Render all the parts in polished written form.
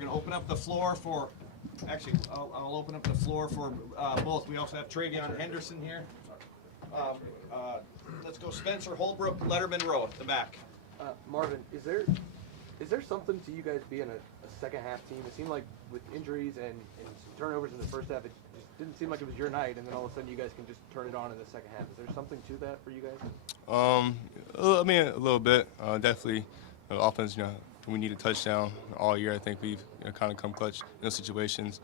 We're going to open up the floor for, actually, I'll open up the floor for both. We also have TreVeyon Henderson here. Let's go Spencer Holbrook, Letterman Rowe at the back. Marvin, is there something to you guys being a second half team? It seemed like with injuries and some turnovers in the first half, it just didn't seem like it was your night, and then all of a sudden you guys can just turn it on in the second half. Is there something to that for you guys? I mean, a little bit. Definitely, offense. We need a touchdown all year. I think we've kind of come clutch in those situations.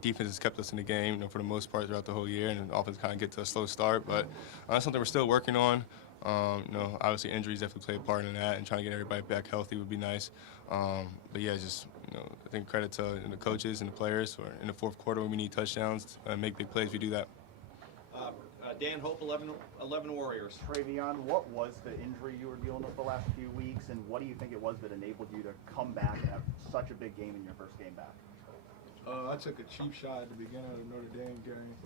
Defense has kept us in the game, for the most part throughout the whole year, and the offense kind of get to a slow start. But that's something we're still working on. Obviously injuries definitely play a part in that, and trying to get everybody back healthy would be nice. But yeah, just I think credit to the coaches and the players. Or in the fourth quarter when we need touchdowns and make big plays, we do that. Dan Hope, 11 Warriors. TreVeyon, what was the injury you were dealing with the last few weeks, and what do you think it was that enabled you to come back and have such a big game in your first game back? I took a cheap shot at the beginning of the Notre Dame game,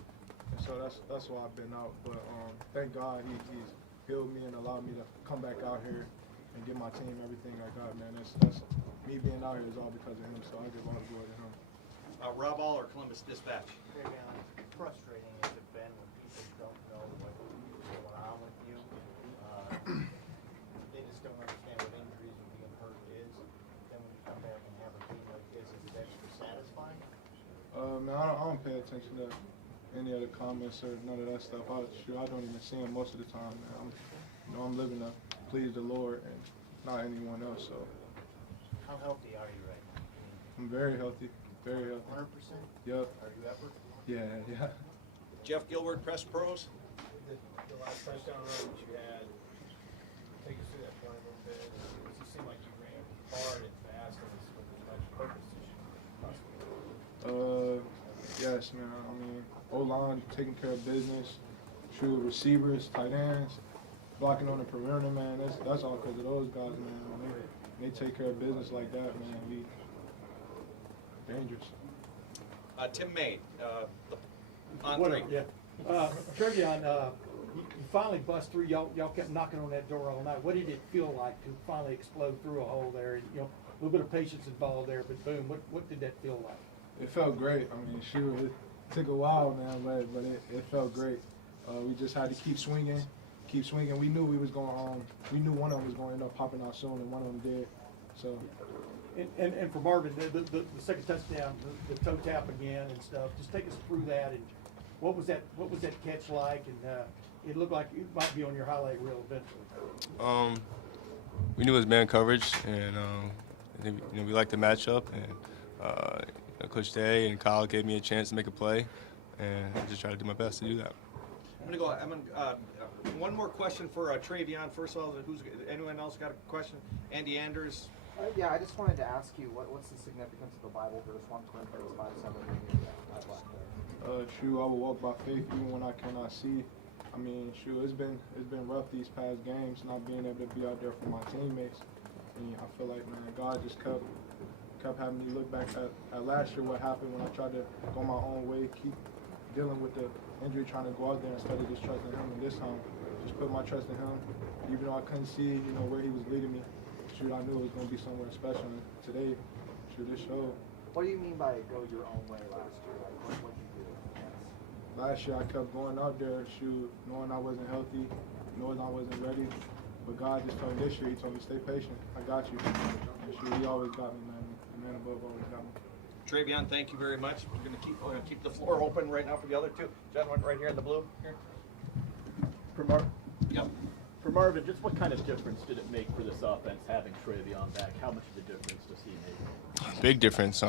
and so that's why I've been out. But thank God he's healed me and allowed me to come back out here and give my team everything I got, man. That's me being out here is all because of him, so I give all the glory to him. Rob Aller, Columbus Dispatch. Frustrating has it been when people don't know what's going on with you? They just don't understand what injuries and being hurt is. Then when you come back and have a game like this, is it extra satisfying? Man, I don't pay attention to any of the comments or none of that stuff. I don't even see them most of the time, man. I'm living to please the Lord and not anyone else. So. How healthy are you right now? I'm very healthy, very healthy. 100%? Yep. Are you ever? Yeah. Jeff Gilbert, Press Pros. The last touchdown run that you had, take us through that point a little bit. It seemed like you ran hard and fast and with as much purpose as you possibly. Yes, man. I mean, O-line taking care of business. True receivers, tight ends, blocking on the perimeter, man. That's all because of those guys, man. When they take care of business like that, man, we dangerous. Tim May, on three. Yeah. TreVeyon, you finally bust through. Y'all kept knocking on that door all night. What did it feel like to finally explode through a hole there? A little bit of patience involved there, but boom, what did that feel like? It felt great. I mean, shoot, it took a while, man, but it felt great. We just had to keep swinging. We knew we was going we knew one of them was going to end up popping out soon, and one of them did. So. And for Marvin, the second touchdown, the toe tap again and stuff. Just take us through that, and what was that catch like? And it looked like it might be on your highlight reel eventually. We knew it was man coverage, and I think we liked the matchup, and Coach Day and Kyle gave me a chance to make a play, and I just tried to do my best to do that. I'm gonna one more question for TreVeyon. First of all, anyone else got a question? Andy Anders. Yeah, I just wanted to ask you, what's the significance of the Bible verse 1 Corinthians 5:7? True, I will walk by faith even when I cannot see. I mean, true, it's been rough these past games, not being able to be out there for my teammates. And I feel like, man, God just kept having me look back at last year, what happened when I tried to go my own way, keep dealing with the injury, trying to go out there instead of just trusting him. And this time, just put my trust in him, even though I couldn't see, where he was leading me. Shoot, I knew it was going to be somewhere special. And today, shoot, this show. What do you mean by go your own way last year? Like, what did you do? Last year, I kept going out there, shoot, knowing I wasn't healthy, knowing I wasn't ready. But God just told me this year, he told me, stay patient. I got you. And shoot, he always got me, man. The man above always got me. TreVeyon, thank you very much. We're gonna keep the floor open right now for the other two gentlemen right here in the blue. Here. Yep. For Marvin, just what kind of difference did it make for this offense having TreVeyon back? How much of a difference does he make? Big difference.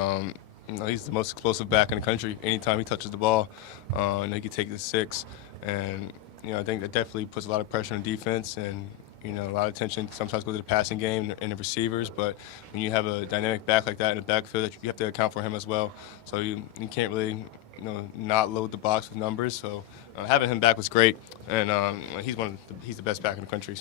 He's the most explosive back in the country. Anytime he touches the ball, he can take the 6. And, I think that definitely puts a lot of pressure on defense, and, a lot of attention sometimes goes to the passing game and the receivers. But when you have a dynamic back like that in the backfield, you have to account for him as well. So you can't really, not load the box with numbers. So having him back was great, and he's the best back in the country.